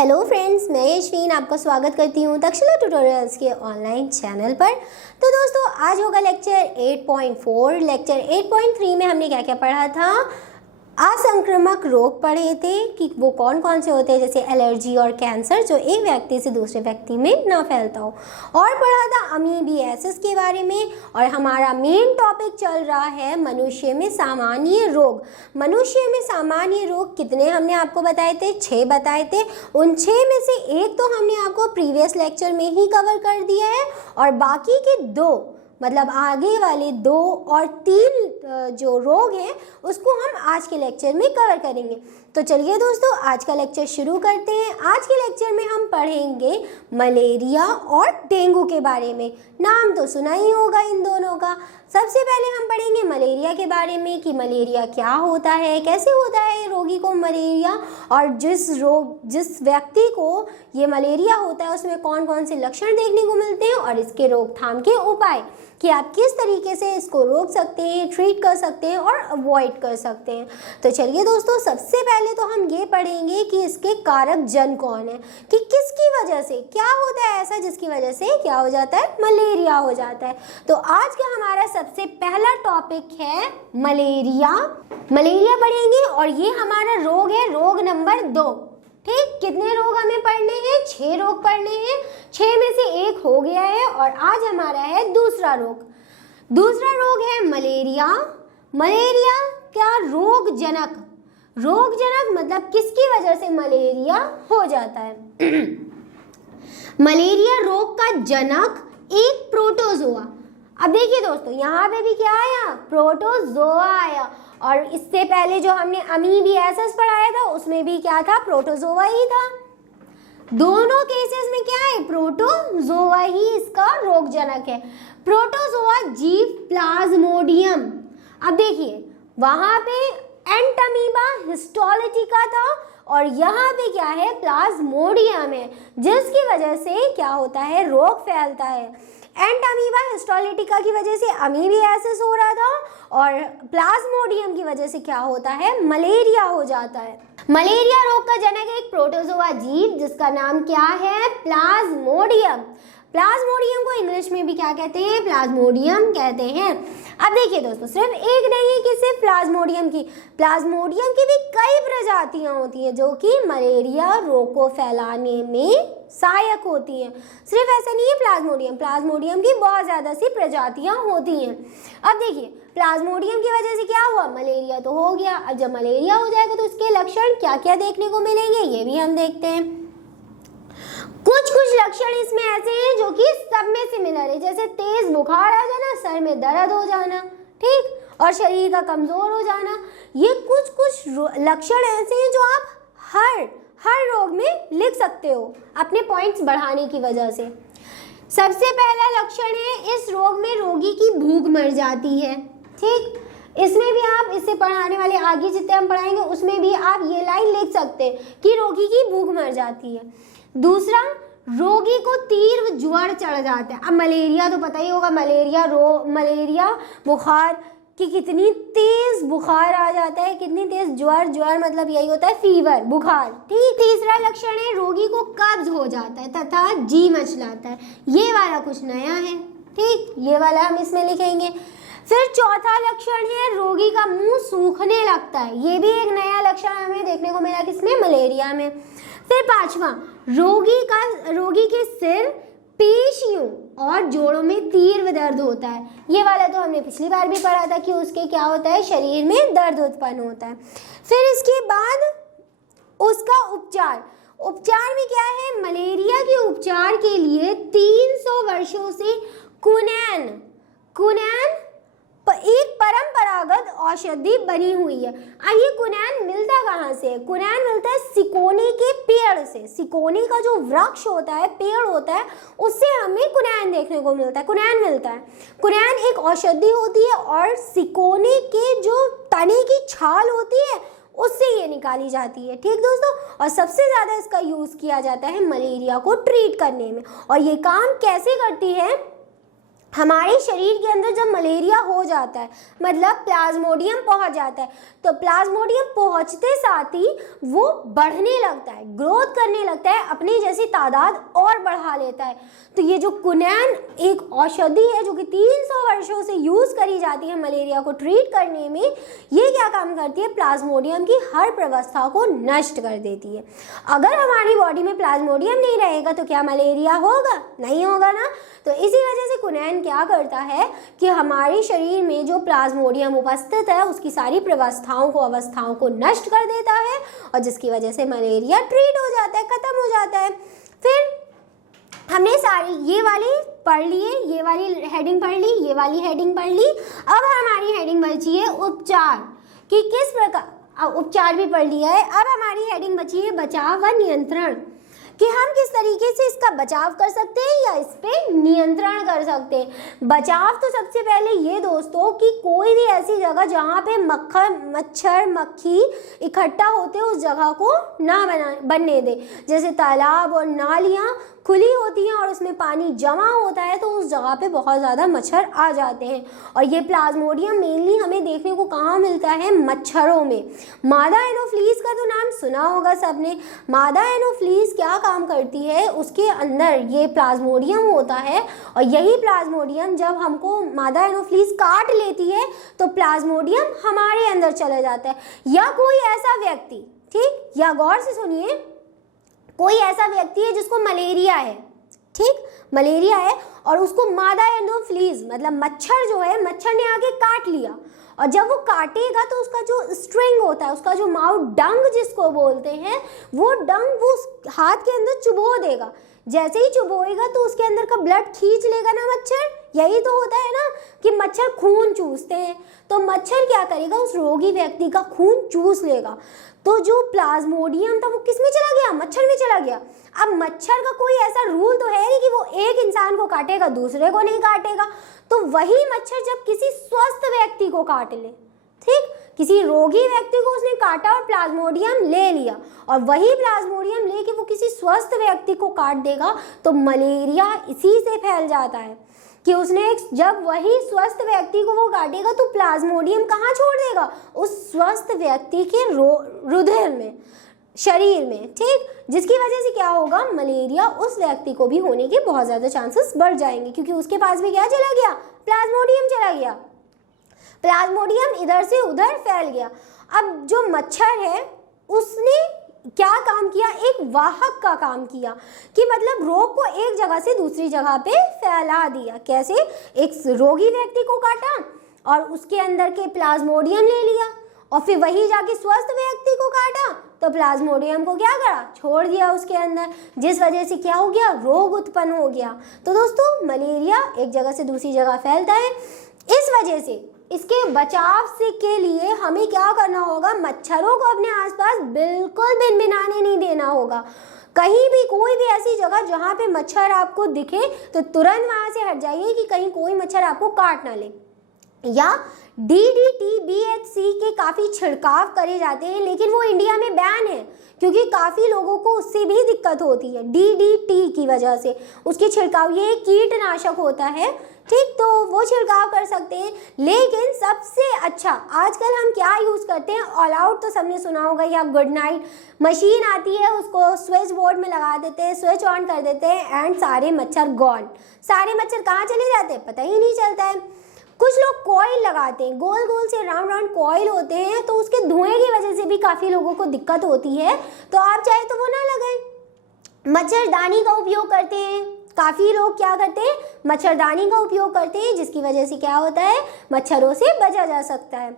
Hello friends, मैं यशवीन आपका स्वागत करती हूँ तक्षशिला ट्यूटोरियल्स के ऑनलाइन चैनल पर। तो दोस्तों, आज होगा लेक्चर 8.4। लेक्चर 8.3 में हमने क्या क्या पढ़ा था? असंक्रामक रोग पढ़े थे कि वो कौन कौन से होते हैं, जैसे एलर्जी और कैंसर, जो एक व्यक्ति से दूसरे व्यक्ति में ना फैलता हो। और पढ़ा था अमीबियासिस के बारे में। और हमारा मेन टॉपिक चल रहा है मनुष्य में सामान्य रोग। मनुष्य में सामान्य रोग कितने हमने आपको बताए थे? 6 बताए थे। उन 6 में से एक तो हमने आपको प्रीवियस लेक्चर में ही कवर कर दिया है, और बाकी के 2 मतलब आगे वाले 2 और 3 जो रोग हैं उसको हम आज के लेक्चर में कवर करेंगे। तो चलिए दोस्तों, आज का लेक्चर शुरू करते हैं। आज के लेक्चर में हम पढ़ेंगे मलेरिया और डेंगू के बारे में। नाम तो सुना ही होगा इन दोनों का। सबसे पहले हम पढ़ेंगे मलेरिया के बारे में कि मलेरिया क्या होता है, कैसे होता है रोगी को मलेरिया, और जिस व्यक्ति को ये मलेरिया होता है उसमें कौन कौन से लक्षण देखने को मिलते हैं, और इसके रोकथाम के उपाय कि आप किस तरीके से इसको रोक सकते हैं, ट्रीट कर सकते हैं और अवॉइड कर सकते हैं। तो चलिए दोस्तों, सबसे पहले तो हम ये पढ़ेंगे कि इसके कारक जन कौन है, कि किसकी वजह से क्या होता है ऐसा जिसकी वजह से क्या हो जाता है, मलेरिया हो जाता है। तो आज का हमारा सबसे पहला टॉपिक है मलेरिया। मलेरिया पढ़ेंगे और ये हमारा रोग है, रोग नंबर 2। ठीक, कितने रोग हमें पढ़ने हैं? 6 रोग पढ़ने हैं। 6 में से एक हो गया है और आज हमारा है दूसरा रोग। दूसरा रोग है मलेरिया। मलेरिया क्या रोगजनक? रोगजनक मतलब किसकी वजह से मलेरिया हो जाता है? मलेरिया रोग का जनक एक प्रोटोजोआ। अब देखिए दोस्तों, यहाँ पे भी क्या आया? प्रोटोजोआ आया। और इससे पहले जो हमने अमीबियासिस पढ़ाया था उसमें भी क्या था? प्रोटोजोआ ही था। दोनों केसेस में क्या है? प्रोटोजोआ ही इसका रोगजनक है। प्रोटोजोआ जीव प्लाज्मोडियम। अब देखिए, वहां पे एंटमीबा हिस्टोलिटिका था और यहाँ पे क्या है? प्लाज्मोडियम है, जिसकी वजह से क्या होता है? रोग फैलता है। एंटमीबा हिस्टोलिटिका की वजह से अमीबियासिस हो रहा था और प्लाज्मोडियम की वजह से क्या होता है? मलेरिया हो जाता है। मलेरिया रोग का जनक एक प्रोटोजोआ जीव जिसका नाम क्या है? प्लाज्मोडियम। प्लाज्मोडियम को इंग्लिश में भी क्या कहते हैं? प्लाज्मोडियम कहते हैं। अब देखिए दोस्तों, सिर्फ एक नहीं है कि सिर्फ प्लाज्मोडियम की भी कई प्रजातियां होती हैं जो कि मलेरिया रोग को फैलाने में सहायक होती हैं। सिर्फ ऐसा नहीं है प्लाज्मोडियम की बहुत ज़्यादा सी प्रजातियां होती हैं। अब देखिए, प्लाज्मोडियम की वजह से क्या हुआ? मलेरिया तो हो गया। अब जब मलेरिया हो जाएगा तो उसके लक्षण क्या क्या देखने को मिलेंगे ये भी हम देखते हैं। कुछ लक्षण इसमें ऐसे हैं जो कि सब में सिमिलर है, जैसे तेज बुखार आ जाना, सर में दर्द हो जाना, ठीक, और शरीर का कमजोर हो जाना। ये कुछ लक्षण ऐसे हैं जो आप हर रोग में लिख सकते हो अपने पॉइंट्स बढ़ाने की वजह से। सबसे पहला लक्षण है, इस रोग में रोगी की भूख मर जाती है। ठीक, इसमें भी आप इससे पढ़ाने वाले आगे जितने हम पढ़ाएंगे उसमें भी आप ये लाइन लिख सकते हैं कि रोगी की भूख मर जाती है। दूसरा, रोगी को तीव्र ज्वर चढ़ जाता है। अब मलेरिया तो पता ही होगा, मलेरिया बुखार कि कितनी तेज बुखार आ जाता है, कितनी तेज ज्वर मतलब यही होता है फीवर, बुखार। ठीक, तीसरा लक्षण है, रोगी को कब्ज हो जाता है तथा जी मचलाता है। ये वाला कुछ नया है, ठीक, ये वाला हम इसमें लिखेंगे। फिर चौथा लक्षण है, रोगी का मुंह सूखने लगता है। ये भी एक नया लक्षण हमें देखने को मिला किसमें? मलेरिया में। फिर पांचवा, रोगी के सिर, पेशियों और जोड़ों में तीव्र दर्द होता है। ये वाला तो हमने पिछली बार भी पढ़ा था कि उसके क्या होता है? शरीर में दर्द उत्पन्न होता है। फिर इसके बाद उसका उपचार में क्या है? मलेरिया के उपचार के लिए 300 वर्षों से कुनैन एक परंपरागत औषधि बनी हुई है। अब ये कुनैन मिलता कहाँ से है? कुनैन मिलता है सिकोनी के पेड़ से। सिकोनी का जो वृक्ष होता है, पेड़ होता है, उससे हमें कुनैन देखने को मिलता है, कुनैन मिलता है। कुनैन एक औषधि होती है और सिकोनी के जो तने की छाल होती है उससे ये निकाली जाती है। ठीक दोस्तों, और सबसे ज़्यादा इसका यूज़ किया जाता है मलेरिया को ट्रीट करने में। और ये काम कैसे करती है? हमारे शरीर के अंदर जब मलेरिया हो जाता है, मतलब प्लाज्मोडियम पहुंच जाता है, तो प्लाज्मोडियम पहुंचते साथ ही वो बढ़ने लगता है, ग्रोथ करने लगता है, अपनी जैसी तादाद और बढ़ा लेता है। तो ये जो क्विनैन एक औषधि है जो कि 300 वर्षों से यूज करी जाती है मलेरिया को ट्रीट करने में, ये क्या काम करती है, प्लाज्मोडियम की हर व्यवस्था को नष्ट कर देती है। अगर हमारी बॉडी में प्लाज्मोडियम नहीं रहेगा तो क्या मलेरिया होगा? नहीं होगा ना। तो इसी वजह से क्विनैन क्या करता है कि हमारे शरीर में जो प्लाज्मोडियम उपस्थित है उसकी सारी अवस्थाओं को नष्ट कर देता है, और जिसकी वजह से मलेरिया ट्रीट हो जाता है, खत्म हो जाता है। फिर हमने सारी ये वाली पढ़ लिए, ये वाली हेडिंग पढ़ ली, ये वाली हेडिंग पढ़ ली। अब हमारी हेडिंग बची है उपचार, कि किस प्रकार, उपचार भी पढ़ लिया है। अब हमारी हेडिंग बची है बचाव व नियंत्रण, कि हम किस तरीके से इसका बचाव कर सकते हैं या इस पे नियंत्रण कर सकते हैं। बचाव तो सबसे पहले ये दोस्तों कि कोई भी ऐसी जगह जहाँ पे मच्छर मक्खी इकट्ठा होते हैं उस जगह को ना बनने दे। जैसे तालाब और नालियाँ खुली होती हैं और उसमें पानी जमा होता है तो उस जगह पे बहुत ज़्यादा मच्छर आ जाते हैं। और ये प्लाज्मोडियम मेनली हमें देखने को कहाँ मिलता है? मच्छरों में। मादा एनोफ्लीज का तो नाम सुना होगा सबने। मादा एनोफ्लीज क्या काम करती है, उसके अंदर ये प्लाज्मोडियम होता है, और यही प्लाज्मोडियम जब हमको मादा एनोफ्लीज काट लेती है तो प्लाज्मोडियम हमारे अंदर चला जाता है। या कोई ऐसा व्यक्ति, ठीक, या गौर से सुनिए, कोई ऐसा व्यक्ति है जिसको मलेरिया है, ठीक, मलेरिया है, और उसको मादा एनोफ्लीज मतलब मच्छर जो है, मच्छर ने आके काट लिया, और जब वो काटेगा तो उसका जो स्ट्रिंग होता है, उसका जो माउथ डंग जिसको बोलते हैं, वो डंग वो हाथ के अंदर चुभो देगा। जैसे ही चुभोएगा तो उसके अंदर का ब्लड खींच लेगा ना मच्छर। यही तो होता है ना कि मच्छर खून चूसते हैं, तो मच्छर क्या करेगा, उस रोगी व्यक्ति का खून चूस लेगा। तो जो प्लाज्मोडियम था वो किस में चला गया? मच्छर में चला गया। अब मच्छर का कोई ऐसा रूल तो है नहीं कि वो एक इंसान को काटेगा दूसरे को नहीं काटेगा। तो वही मच्छर जब किसी स्वस्थ व्यक्ति को काट ले, ठीक, किसी रोगी व्यक्ति को उसने काटा और प्लाज्मोडियम ले लिया, और वही प्लाज्मोडियम लेके वो किसी स्वस्थ व्यक्ति को काट देगा, तो मलेरिया इसी से फैल जाता है कि उसने जब वही स्वस्थ व्यक्ति को वो काटेगा तो प्लाज्मोडियम कहाँ छोड़ देगा? उस स्वस्थ व्यक्ति के रुधिर में, शरीर में, ठीक, जिसकी वजह से क्या होगा, मलेरिया उस व्यक्ति को भी होने के बहुत ज़्यादा चांसेस बढ़ जाएंगे, क्योंकि उसके पास भी क्या चला गया? प्लाज्मोडियम चला गया। प्लाज्मोडियम इधर से उधर फैल गया। अब जो मच्छर है उसने क्या काम किया? एक वाहक का काम किया, कि मतलब रोग को एक जगह से दूसरी जगह पे फैला दिया। कैसे? एक रोगी व्यक्ति को काटा और उसके अंदर के प्लाज्मोडियम ले लिया, और फिर वही जाके स्वस्थ व्यक्ति को काटा तो प्लाज्मोडियम को क्या करा? छोड़ दिया उसके अंदर, जिस वजह से क्या हो गया? रोग उत्पन्न हो गया। तो दोस्तों मलेरिया एक जगह से दूसरी जगह फैलता है। इस वजह से इसके बचाव से के लिए हमें क्या करना होगा? मच्छरों को अपने आसपास बिल्कुल भिनभिनाने नहीं देना होगा। कहीं भी कोई भी ऐसी जगह जहाँ पे मच्छर आपको दिखे तो तुरंत वहाँ से हट जाइए कि कहीं कोई मच्छर आपको काट ना ले। या DDT BHC के काफ़ी छिड़काव करे जाते हैं, लेकिन वो इंडिया में बैन है क्योंकि काफ़ी लोगों को उससे भी दिक्कत होती है DDT की वजह से। उसके छिड़काव, ये कीटनाशक होता है, ठीक, तो वो छिड़काव कर सकते हैं। लेकिन सबसे अच्छा आजकल हम क्या यूज़ करते हैं? ऑल आउट तो सबने सुना होगा, या गुड नाइट मशीन आती है, उसको स्विच बोर्ड में लगा देते हैं, स्विच ऑन कर देते हैं एंड सारे मच्छर गॉन। सारे मच्छर कहाँ चले जाते हैं पता ही नहीं चलता है। कुछ लोग कॉइल लगाते हैं, गोल गोल से राउंड राउंड कॉइल होते हैं, तो उसके धुएं की वजह से भी काफ़ी लोगों को दिक्कत होती है, तो आप चाहे तो वो ना लगाएं। मच्छरदानी का उपयोग करते हैं, काफ़ी लोग क्या करते हैं? मच्छरदानी का उपयोग करते हैं, जिसकी वजह से क्या होता है? मच्छरों से बचा जा सकता है।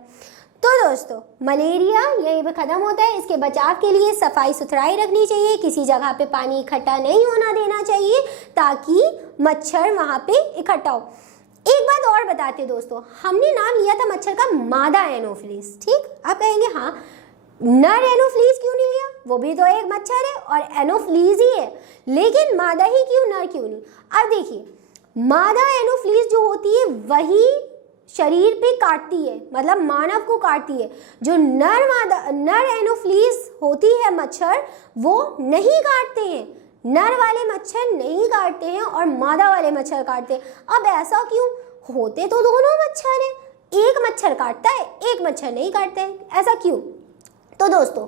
तो दोस्तों मलेरिया यहीं पे ख़त्म होता है। इसके बचाव के लिए सफाई सुथराई रखनी चाहिए, किसी जगह पे पानी इकट्ठा नहीं होना देना चाहिए ताकि मच्छर वहाँ पे इकट्ठा हो। एक बात और बताते दोस्तों, हमने नाम लिया था मच्छर का मादा एनोफ्लीज, ठीक, आप कहेंगे हाँ नर एनोफ्लीज क्यों नहीं लिया? वो भी तो एक मच्छर है और एनोफ्लीज ही है, लेकिन मादा ही क्यों, नर क्यों नहीं? अब देखिए, मादा एनोफ्लीज जो होती है वही शरीर पे काटती है, मतलब मानव को काटती है। जो नर एनोफ्लीज होती है मच्छर, वो नहीं काटते हैं, नर वाले मच्छर नहीं काटते हैं और मादा वाले मच्छर काटते हैं। अब ऐसा क्यों? होते तो दोनों मच्छर हैं, एक मच्छर काटता है, एक मच्छर नहीं काटता है, ऐसा क्यों? तो दोस्तों,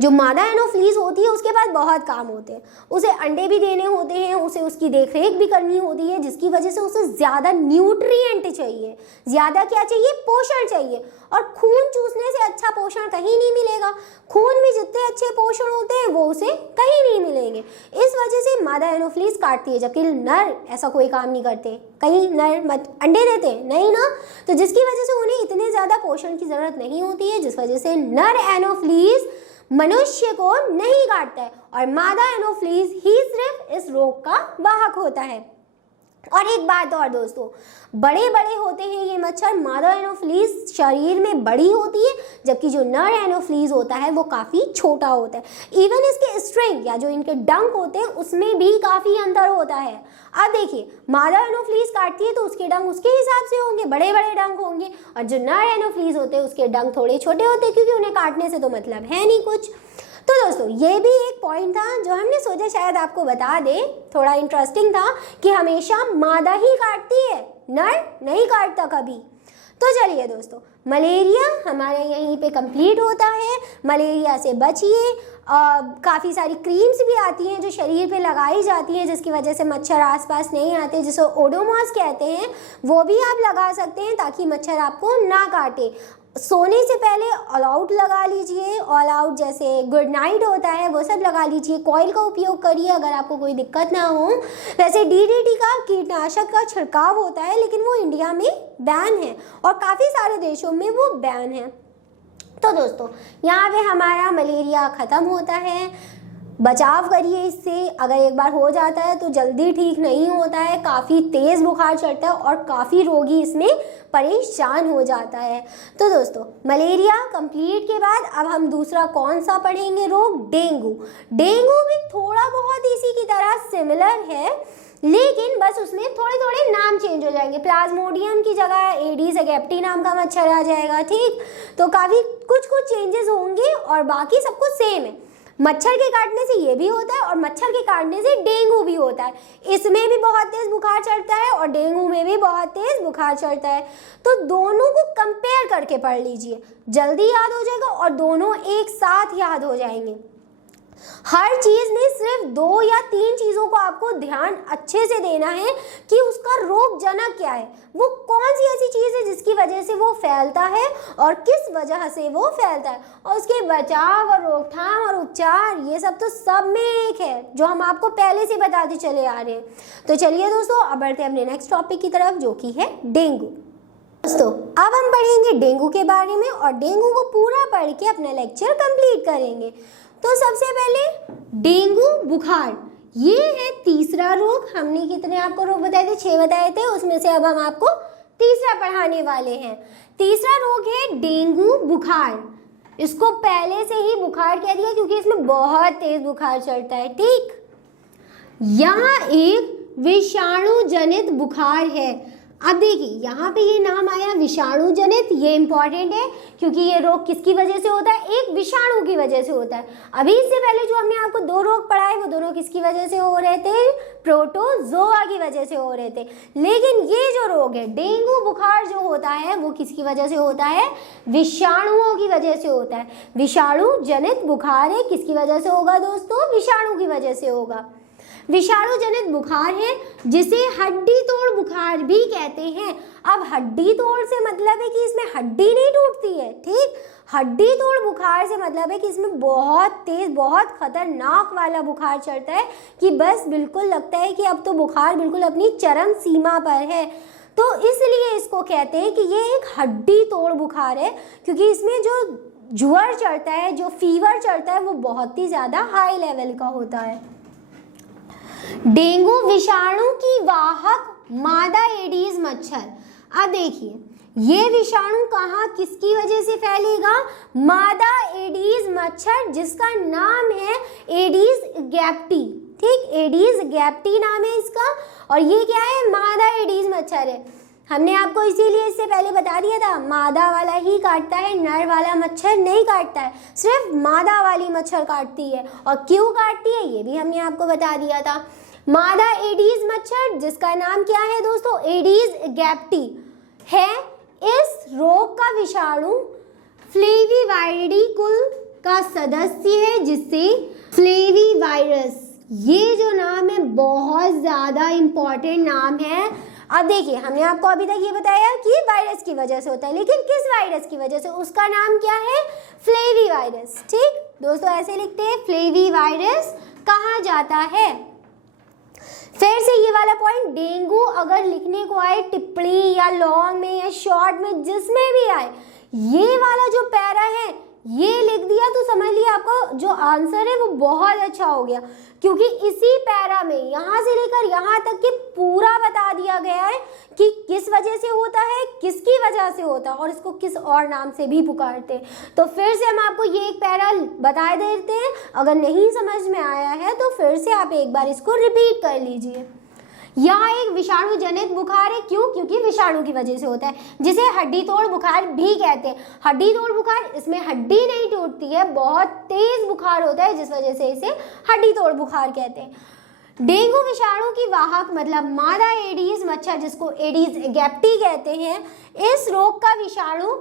जो मादा एनोफ्लीज होती है उसके पास बहुत काम होते हैं। उसे अंडे भी देने होते हैं, उसे उसकी देखरेख भी करनी होती है, जिसकी वजह से उसे ज़्यादा न्यूट्रिएंट चाहिए, ज़्यादा क्या चाहिए? पोषण चाहिए। और खून चूसने से अच्छा पोषण कहीं नहीं मिलेगा। खून में जितने अच्छे पोषण होते हैं वो उसे कहीं नहीं मिलेंगे। इस वजह से मादा एनोफ्लीज काटती है, जबकि नर ऐसा कोई काम नहीं करते। कहीं नर अंडे देते हैं? नहीं ना। तो जिसकी वजह से उन्हें इतने ज़्यादा पोषण की ज़रूरत नहीं होती है, जिस वजह से नर एनोफ्लीज मनुष्य को नहीं काटता है और मादा एनोफ्लीज ही सिर्फ इस रोग का वाहक होता है। और एक बात और दोस्तों, बड़े बड़े होते हैं ये मच्छर। मादा एनोफ्लीज शरीर में बड़ी होती है, जबकि जो नर एनोफ्लीज होता है वो काफ़ी छोटा होता है। इवन इसके स्ट्रिंग या जो इनके डंक होते हैं उसमें भी काफ़ी अंतर होता है। अब देखिए, मादा एनोफ्लीज काटती है तो उसके डंक उसके हिसाब से होंगे, बड़े बड़े डंक होंगे, और जो नर एनोफ्लीज होते हैं उसके डंक थोड़े छोटे होते हैं, क्योंकि उन्हें काटने से तो मतलब है नहीं कुछ। तो दोस्तों, ये भी एक पॉइंट था जो हमने सोचा शायद आपको बता दें, थोड़ा इंटरेस्टिंग था कि हमेशा मादा ही काटती है, नर नहीं काटता कभी। तो चलिए दोस्तों, मलेरिया हमारे यहीं पे कंप्लीट होता है। मलेरिया से बचिए। काफ़ी सारी क्रीम्स भी आती हैं जो शरीर पे लगाई जाती हैं, जिसकी वजह से मच्छर आसपास नहीं आते, जिसे ओडोमॉस कहते हैं, वो भी आप लगा सकते हैं ताकि मच्छर आपको ना काटे। सोने से पहले ऑल आउट लगा लीजिए, ऑल आउट जैसे गुड नाइट होता है वो सब लगा लीजिए। कॉइल का उपयोग करिए अगर आपको कोई दिक्कत ना हो। वैसे DDT का कीटनाशक का छिड़काव होता है, लेकिन वो इंडिया में बैन है और काफ़ी सारे देशों में वो बैन है। तो दोस्तों, यहाँ पे हमारा मलेरिया ख़त्म होता है। बचाव करिए इससे। अगर एक बार हो जाता है तो जल्दी ठीक नहीं होता है, काफ़ी तेज़ बुखार चढ़ता है और काफ़ी रोगी इसमें परेशान हो जाता है। तो दोस्तों, मलेरिया कंप्लीट के बाद अब हम दूसरा कौन सा पढ़ेंगे रोग? डेंगू। डेंगू भी थोड़ा बहुत इसी की तरह सिमिलर है, लेकिन बस उसमें थोड़े थोड़े नाम चेंज हो जाएंगे। प्लाज्मोडियम की जगह एडीज एगिप्टी नाम का मच्छर आ जाएगा, ठीक। तो काफ़ी कुछ चेंजेस होंगे और बाकी सब कुछ सेम है। मच्छर के काटने से ये भी होता है और मच्छर के काटने से डेंगू भी होता है। इसमें भी बहुत तेज बुखार चढ़ता है और डेंगू में भी बहुत तेज बुखार चढ़ता है। तो दोनों को कंपेयर करके पढ़ लीजिए, जल्दी याद हो जाएगा और दोनों एक साथ याद हो जाएंगे। हर चीज में सिर्फ 2 या 3 चीजों को आपको ध्यान अच्छे से देना है कि उसका रोग जनक क्या है, वो कौन सी ऐसी चीज है जिसकी वजह से वो फैलता है और किस वजह से वो फैलता है, और उसके बचाव और रोकथाम और उपचार ये सब तो सब में एक है जो हम आपको पहले से बताते चले आ रहे हैं। तो चलिए दोस्तों, अब बढ़ते हैं अपने नेक्स्ट टॉपिक की तरफ, जो कि है डेंगू। दोस्तों, अब हम पढ़ेंगे डेंगू के बारे में और डेंगू को पूरा पढ़ के अपना लेक्चर कंप्लीट करेंगे। तो सबसे पहले डेंगू बुखार, ये है तीसरा रोग। हमने कितने आपको रोग बताए थे? 6 बताए थे, उसमें से अब हम आपको तीसरा पढ़ाने वाले हैं। तीसरा रोग है डेंगू बुखार। इसको पहले से ही बुखार कह दिया क्योंकि इसमें बहुत तेज बुखार चढ़ता है, ठीक। यहाँ एक विषाणु जनित बुखार है। अब देखिए, यहाँ पे ये नाम आया विषाणु जनित, ये इंपॉर्टेंट है क्योंकि ये रोग किसकी वजह से होता है? एक विषाणु की वजह से होता है। अभी इससे पहले जो हमने आपको 2 रोग पढ़ाए वो दोनों किसकी वजह से हो रहे थे? प्रोटोजोआ की वजह से हो रहे थे। लेकिन ये जो रोग है डेंगू बुखार जो होता है वो किसकी वजह से होता है? विषाणुओं की वजह से होता है। विषाणु जनित बुखार है, किसकी वजह से होगा दोस्तों? विषाणु की वजह से होगा। विषाणु जनित बुखार है जिसे हड्डी तोड़ बुखार भी कहते हैं। अब हड्डी तोड़ से मतलब है कि इसमें हड्डी नहीं टूटती है, ठीक। हड्डी तोड़ बुखार से मतलब है कि इसमें बहुत तेज बहुत खतरनाक वाला बुखार चढ़ता है कि बस बिल्कुल लगता है कि अब तो बुखार बिल्कुल अपनी चरम सीमा पर है। तो इसलिए इसको कहते हैं कि ये एक हड्डी तोड़ बुखार है, क्योंकि इसमें जो ज्वर चढ़ता है, जो फीवर चढ़ता है, वो बहुत ही ज़्यादा हाई लेवल का होता है। डेंगू विषाणु की वाहक मादा एडीज मच्छर। अब देखिए, ये विषाणु कहाँ किसकी वजह से फैलेगा? मादा एडीज मच्छर, जिसका नाम है एडीज एगिप्टी, ठीक। एडीज एगिप्टी नाम है इसका, और ये क्या है? मादा एडीज मच्छर है। हमने आपको इसीलिए इससे पहले बता दिया था, मादा वाला ही काटता है, नर वाला मच्छर नहीं काटता है, सिर्फ मादा वाली मच्छर काटती है। और क्यों काटती है ये भी हमने आपको बता दिया था। मादा एडीज मच्छर, जिसका नाम क्या है दोस्तों, एडीज एगिप्टी है, इस रोग का विषाणु फ्लेविवाइरिडी कुल का सदस्य है, जिससे फ्लेविवाइरस, ये जो नाम है बहुत ज़्यादा इम्पॉर्टेंट नाम है। अब देखिए, हमने आपको अभी तक ये बताया कि वायरस की वजह से होता है, लेकिन किस वायरस की वजह से, उसका नाम क्या है, फ्लेविवाइरस। ठीक दोस्तों, ऐसे लिखते हैं, फ्लेविवाइरस कहा जाता है। फिर से ये वाला पॉइंट, डेंगू अगर लिखने को आए टिप्पणी या लॉन्ग में या शॉर्ट में, जिसमें भी आए, ये वाला जो पैरा है ये लिख दिया तो समझ लिया आपका जो आंसर है वो बहुत अच्छा हो गया, क्योंकि इसी पैरा में यहाँ से लेकर यहाँ तक कि पूरा बता दिया गया है कि किस वजह से होता है, किसकी वजह से होता है और इसको किस और नाम से भी पुकारते हैं। तो फिर से हम आपको ये एक पैरा बता देते हैं, अगर नहीं समझ में आया है तो फिर से आप एक बार इसको रिपीट कर लीजिए। यहाँ एक विषाणु जनित बुखार है, क्यों, क्योंकि विषाणु की वजह से होता है, जिसे हड्डी तोड़ बुखार भी कहते हैं। हड्डी तोड़ बुखार, इसमें हड्डी नहीं टूटती है, बहुत तेज बुखार होता है, जिस वजह से इसे हड्डी तोड़ बुखार कहते हैं। डेंगू विषाणु की वाहक मतलब मादा एडीज मच्छर, जिसको एडीज एगिप्टी कहते हैं, इस रोग का विषाणु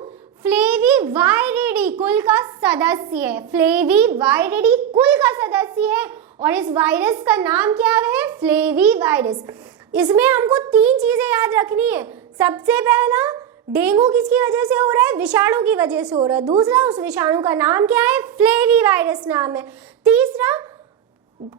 फ्लेविवाइरिडी कुल का सदस्य है, फ्लेविवाइरिडी कुल का सदस्य है, और इस वायरस का नाम क्या है, फ्लेविवाइरस। इसमें हमको 3 चीजें याद रखनी है। सबसे पहला, डेंगू किसकी वजह से हो रहा है, विषाणु की वजह से हो रहा है। दूसरा, उस विषाणु का नाम क्या है, फ्लेविवाइरस नाम है। तीसरा,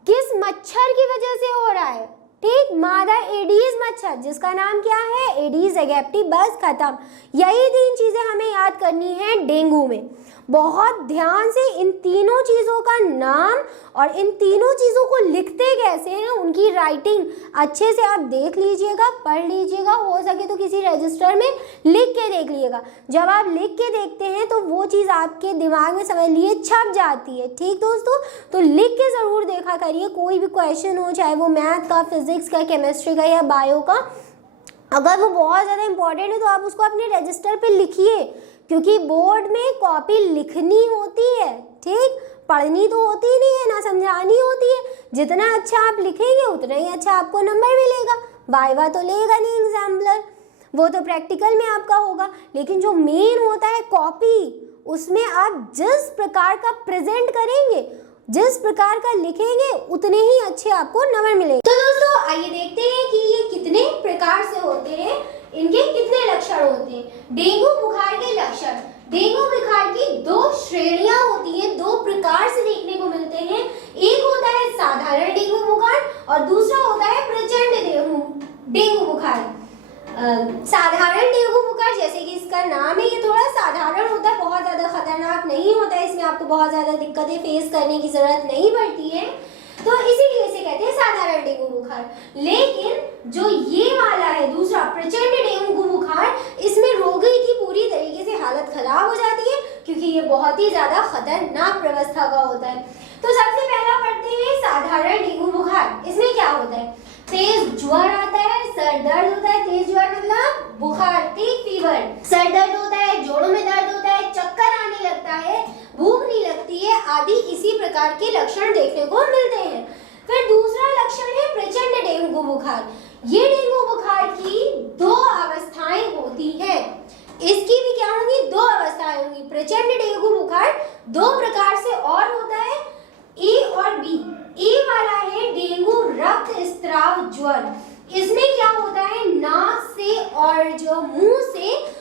किस मच्छर की वजह से हो रहा है, ठीक, मादा एडीज मच्छर, जिसका नाम क्या है, एडीज एगिप्टी। बस खत्म, यही 3 चीजें हमें याद करनी है डेंगू में। बहुत ध्यान से इन तीनों चीज़ों का नाम और इन तीनों चीज़ों को लिखते कैसे हैं, उनकी राइटिंग अच्छे से आप देख लीजिएगा, पढ़ लीजिएगा, हो सके तो किसी रजिस्टर में लिख के देख लीजिएगा। जब आप लिख के देखते हैं तो वो चीज़ आपके दिमाग में समझ लिए छप जाती है। ठीक दोस्तों, तो लिख के ज़रूर देखा करिए, कोई भी क्वेश्चन हो, चाहे वो मैथ का, फिजिक्स का, केमिस्ट्री का या बायो का, अगर वो बहुत ज़्यादा इंपॉर्टेंट है तो आप उसको अपने रजिस्टर पे लिखिए, क्योंकि बोर्ड में कॉपी लिखनी होती है, ठीक, पढ़नी तो होती नहीं है, ना समझानी होती है। जितना अच्छा आप लिखेंगे उतना ही अच्छा आपको नंबर मिलेगा। वाइवा तो लेगा नहीं एग्जाम्पलर, वो तो प्रैक्टिकल में आपका होगा, लेकिन जो मेन होता है कॉपी, उसमें आप जिस प्रकार का प्रेजेंट करेंगे, जिस प्रकार का लिखेंगे, उतने ही अच्छे आपको नंबर मिलेंगे। तो दोस्तों आइए देखते हैं कि ये कितने प्रकार से होते हैं, इनके कितने लक्षण होते हैं। डेंगू बुखार के लक्षण, डेंगू बुखार की 2 श्रेणियां होती हैं, 2 प्रकार से देखने को मिलते हैं। एक होता है साधारण डेंगू बुखार और दूसरा होता है प्रचंड डेंगू बुखार। साधारण डेंगू बुखार, जैसे कि इसका नाम है, ये थोड़ा साधारण होता है, बहुत ज्यादा खतरनाक नहीं होता है, इसमें आपको बहुत ज्यादा दिक्कतें फेस करने की जरूरत नहीं पड़ती है, तो इसीलिए इसे कहते हैं साधारण डेंगू बुखार। लेकिन जो ये वाला है दूसरा प्रचंड डेंगू बुखार, इसमें रोगी की पूरी तरीके से हालत खराब हो जाती है, क्योंकि ये बहुत ही ज्यादा खतरनाक व्यवस्था का होता है। तो सबसे पहला पढ़ते हैं साधारण डेंगू बुखार। इसमें क्या होता है, तेज ज्वर आता है, सर दर्द होता है, तेज ज्वर मतलब बुखार, ठीक, फीवर, सर दर्द होता है, जोड़ों में दर्द होता है, चक्कर आने लगता है, भूख नहीं लगती है, आदि इसी प्रकार के लक्षण देखने को मिलते हैं। फिर दूसरा लक्षण है प्रचंड डेंगू बुखार। ये डेंगू बुखार की 2 अवस्थाएं होती हैं, इसकी भी क्या होंगी, 2 अवस्थाएं होंगी। प्रचंड डेंगू बुखार 2 प्रकार से और होता है, ए और बी। ए वाला है डेंगू रक्त स्त्राव ज्वर। इसमें क्या होता है, नाक से और जो मुंह से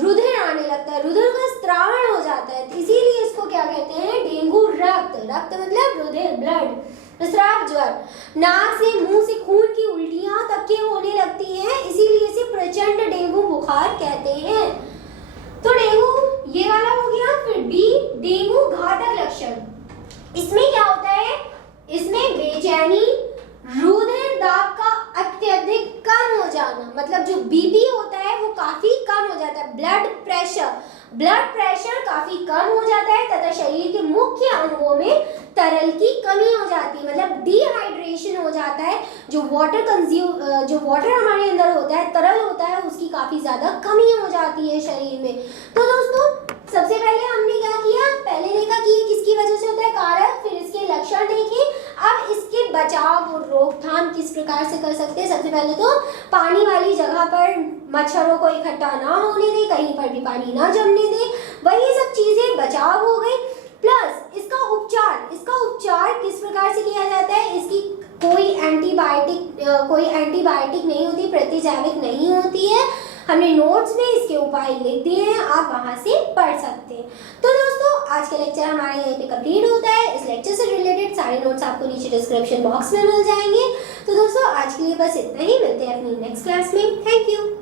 रुधिर आने लगता है, रुधिर का स्त्रावण हो जाता है, इसीलिए इसको क्या कहते हैं, डेंगू रक्त, रक्त मतलब रुधिर, ब्लड, स्त्राव ज्वर। नाक से मुंह से खून की उल्टियां तक के होने लगती हैं, इसीलिए इसे प्रचंड डेंगू बुखार कहते हैं। तो डेंगू ये वाला हो गया। फिर बी, डेंगू घातक लक्षण। इसमें क्या होता है, इसमें बेचैनी, रुधिर दाब का अत्यधिक कम हो जाना, मतलब जो बीपी होता है वो काफी कम हो जाता है, ब्लड प्रेशर, ब्लड प्रेशर काफी कम हो जाता है तथा शरीर के मुख्य अंगों में तरल की कमी हो जाती है, मतलब डिहाइड्रेशन हो जाता है। जो वाटर हमारे अंदर होता है, तरल होता है, उसकी काफी ज्यादा कमी हो जाती है शरीर में। तो दोस्तों सबसे पहले हमने क्या किया, पहले देखा कि ये किसकी वजह से होता है, कारक, फिर इसके लक्षण देखे। अब इसके बचाव और रोकथाम किस प्रकार से कर सकते हैं। सबसे पहले तो पानी वाली जगह पर मच्छरों को इकट्ठा ना होने दे, कहीं पर भी पानी ना जमने दे, वही सब चीजें बचाव हो गई। प्लस इसका उपचार किस प्रकार से किया जाता है, इसकी कोई एंटीबायोटिक नहीं होती, प्रतिजैविक नहीं होती है। हमने नोट्स में इसके उपाय लिख दिए हैं, आप वहां से पढ़ सकते हैं। तो दोस्तों आज का लेक्चर हमारे यहीं पे कंप्लीट होता है। इस लेक्चर से रिलेटेड सारे नोट्स आपको नीचे डिस्क्रिप्शन बॉक्स में मिल जाएंगे। तो दोस्तों आज के लिए बस इतना ही, मिलते हैं अपनी नेक्स्ट क्लास में। Thank you.